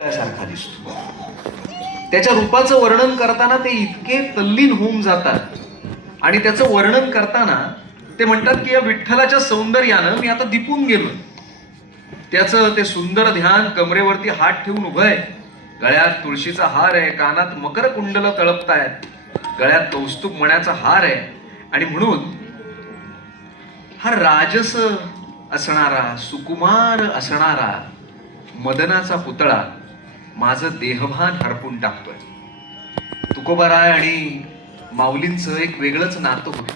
सारखा दिसतो. त्याच्या रूपाचं वर्णन करताना ते इतके तल्लीन होऊन जातात आणि त्याचं वर्णन करताना ते म्हणतात की या विठ्ठलाच्या सौंदर्यानं मी आता दिपून गेलो. त्याचं ते सुंदर ध्यान, कमरेवरती हात ठेवून उभं आहे, गळ्यात तुळशीचा हार आहे, कानात मकर कुंडल तळपतायत, गळ्यात कौस्तुभ मण्याचा हार आहे आणि म्हणून हा राजस असणारा, सुकुमार असणारा मदनाचा पुतळा माझं देहभान हरपून टाकतोय. तुकोबाराय आणि माऊलींचं एक वेगळंच नातं होतं.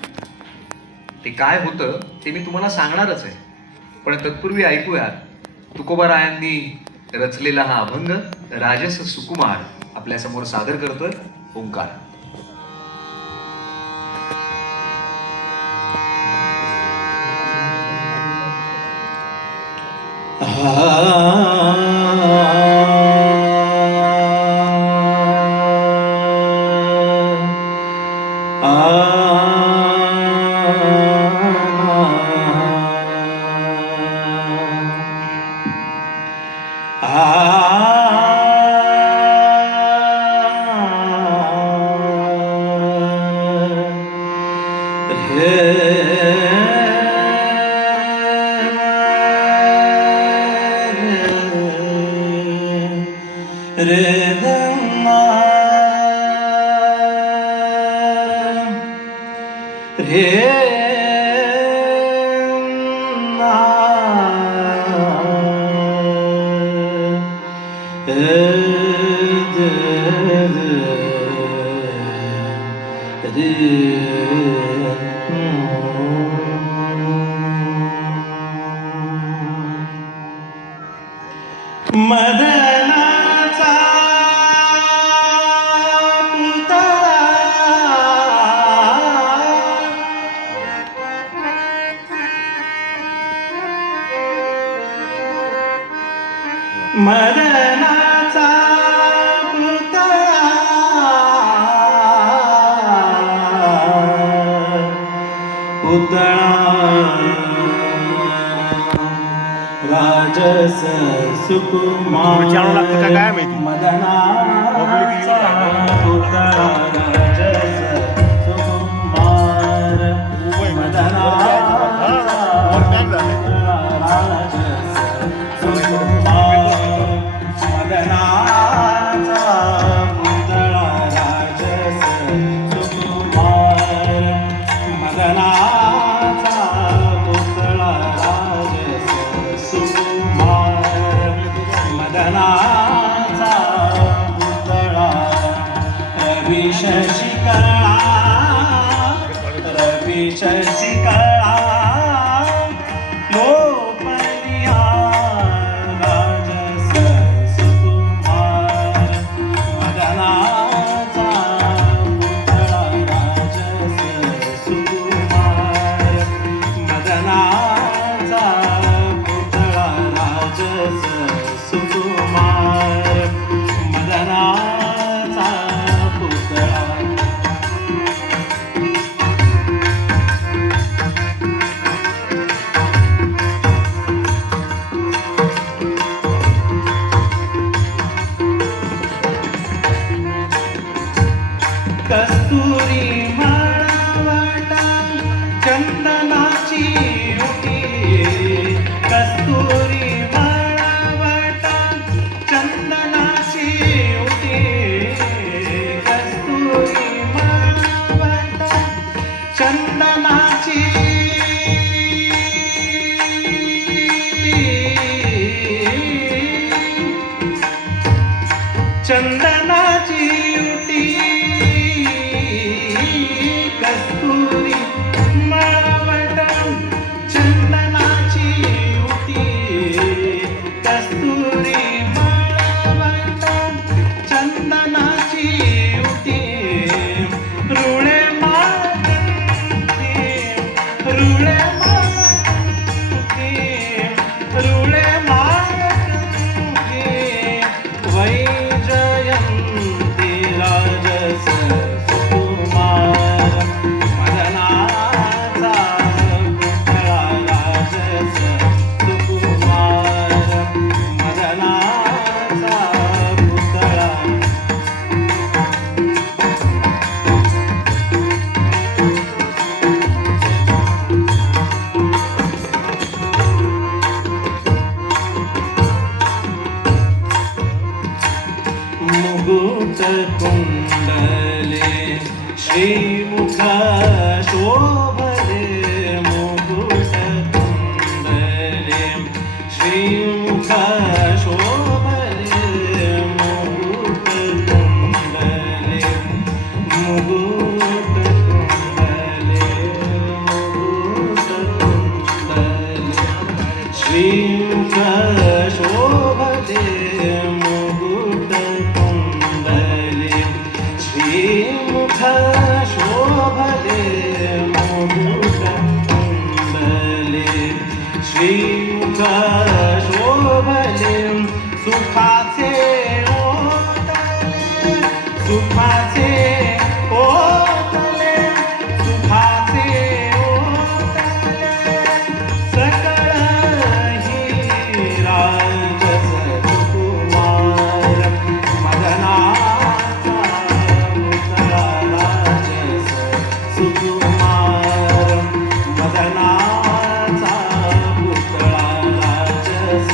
ते काय होतं ते मी तुम्हाला सांगणारच आहे, पण तत्पूर्वी ऐकूयात तुकोबारायांनी रचलेला हा अभंग राजस सुकुमार आपल्या समोर सादर करतोय ओंकार. मदनाचा पुतळा मदनाचा पुतळा राजस सुकुमार मदनाचा पुतळा राजस सुकुमार मदनाचा पुतळा राजस सुकुमार मदनाचा पुतळा राजस सुकुमार मदनाचा पुतळा राजस सुकुमार मदनाचा पुतळा रवी शशिकला रवी शशिकला लोपलिया राजस सुकुमार मदनाचा पुतळा राजस सुकुमार मदनाचा पुतळा राजस सुकुमार मदनाचा पुतळा. कस्तुरी माळवटा चंदनाची उटी कस्तुरी माळवटा चंदनाची उटी कस्तुरी माळवटा चंदनाची चंदनाची उटी कस्तुरी माळवटा चंदनाची उटी कस्तुरी माळवटा चंदनाची उटी रुळे माळकंठी रुळे माळकंठी रुळे माळकंठी वैजयंती मुकुट कुंडले श्रीमुख शोभले मुकुट कुंडले श्रीमुख शोभले मुकुट कुंडले मुकुट कुंडले मुकुट कुंडले श्रीमुख शोभले मुकुट कुंडले श्रीमुख शोभले मुकुट कुंडले श्रीमुख शोभले सुखाचे ओतले सुखाचे ओतले सुखाचे ओतले सकळ ही राजस सुकुमार मदनाचा पुतळा राजस सुकुमार मदनाचा पुतळा राजस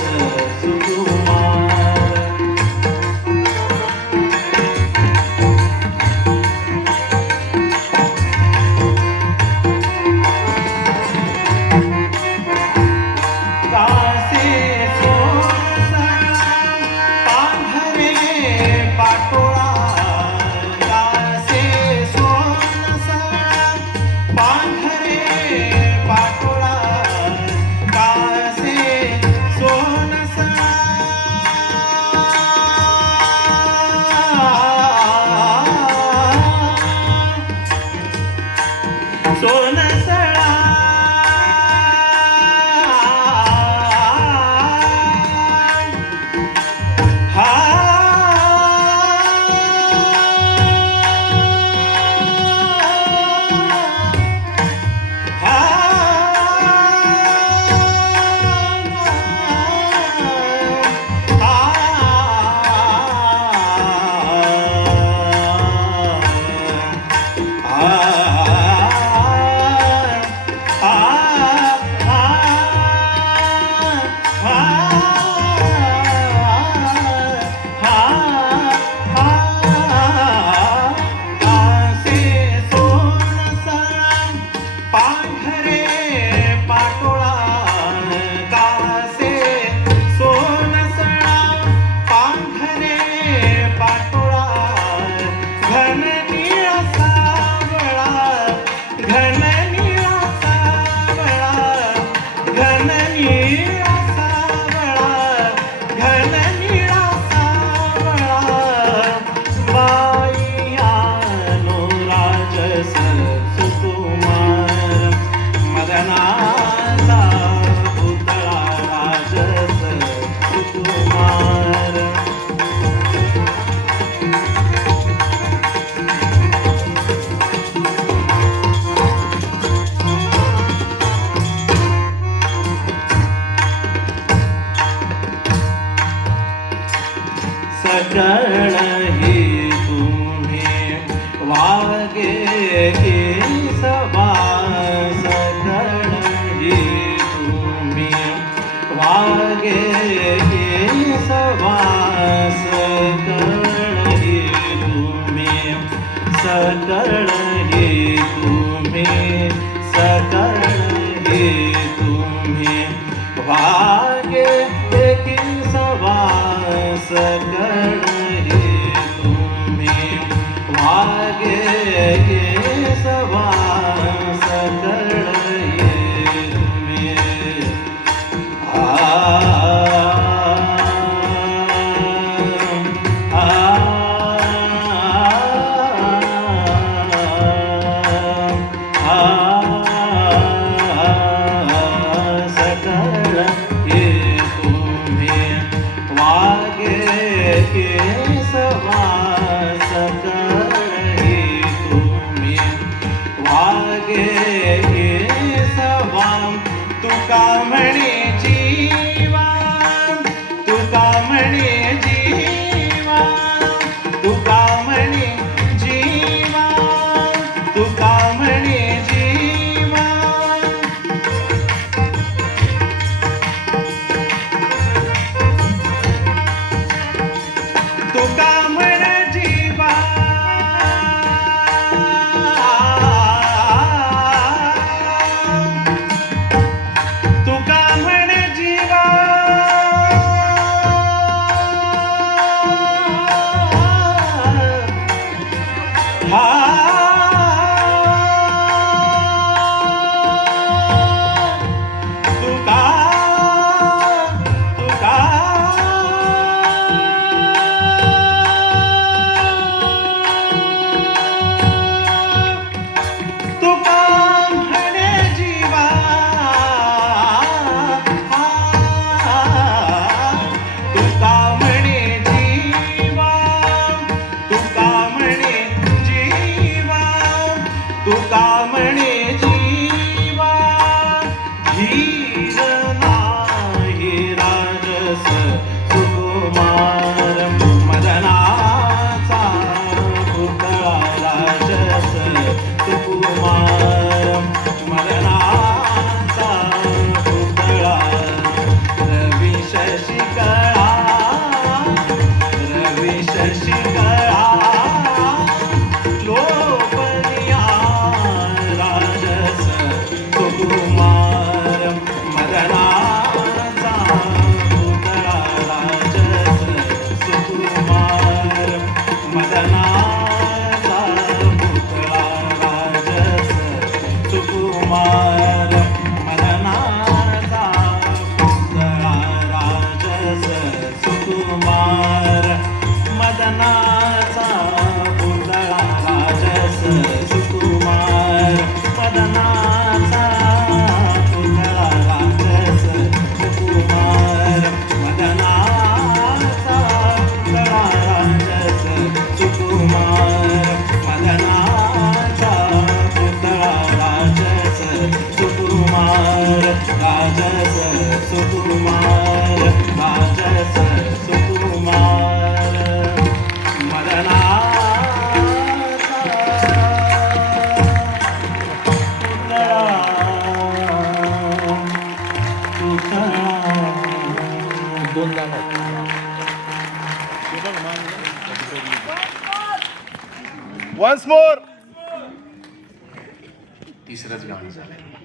सुकुमार कासे सोनसळा पांढरे पाटोळा कासे सोनसळा पांढरे पाटोळा कासे सोनसळा सोनसळा पांढरे पाटोळा कासे सोनसळा पांढरे पाटोळा घन निळा सावळा घन निळा सावळा घन निळा सावळा घन निळा सावळा बाईयानो राजस सुकुमार मदनाचा पुतळा राजस सुकुमार सकळ ही तुम्ही वागे केसवा सकळ ही तुम्ही वागे केसवा सकळ ही तुम्ही सकळ ही तुम्ही सकळ ही तुम्ही वागे केसवा सकळ ही तुम्ही वागे केसवा सकळ ही तुम्ही आ आ सकळ ही तुम्ही वागे केसवा सकळ ही तुम्ही वागे केसवा तुका म्हणे जीवा तुका म्हणे जीवा तुका म्हणे जीवा तुका म्हणे जीवा तुका म्हणे शशिकळा लोपनिया राजस सुकुमार मदनाचा पुतळा राजस सुकुमार मदनाचा पुतळा राजस सुकुमार मदनाचा पुतळा राजस सुकुमार मदनाचा पुतळा राजस सुकुमार मदनाचा पुतळा राजस सुकुमार मदनाचा पुतळा राजस सुकुमार मदनाचा पुतळा राजस सुकुमार राजस सुकुमार राजस सुकुमार मदनाचा पुतळा पुतळा Once more. तिसरंच गाणं झालं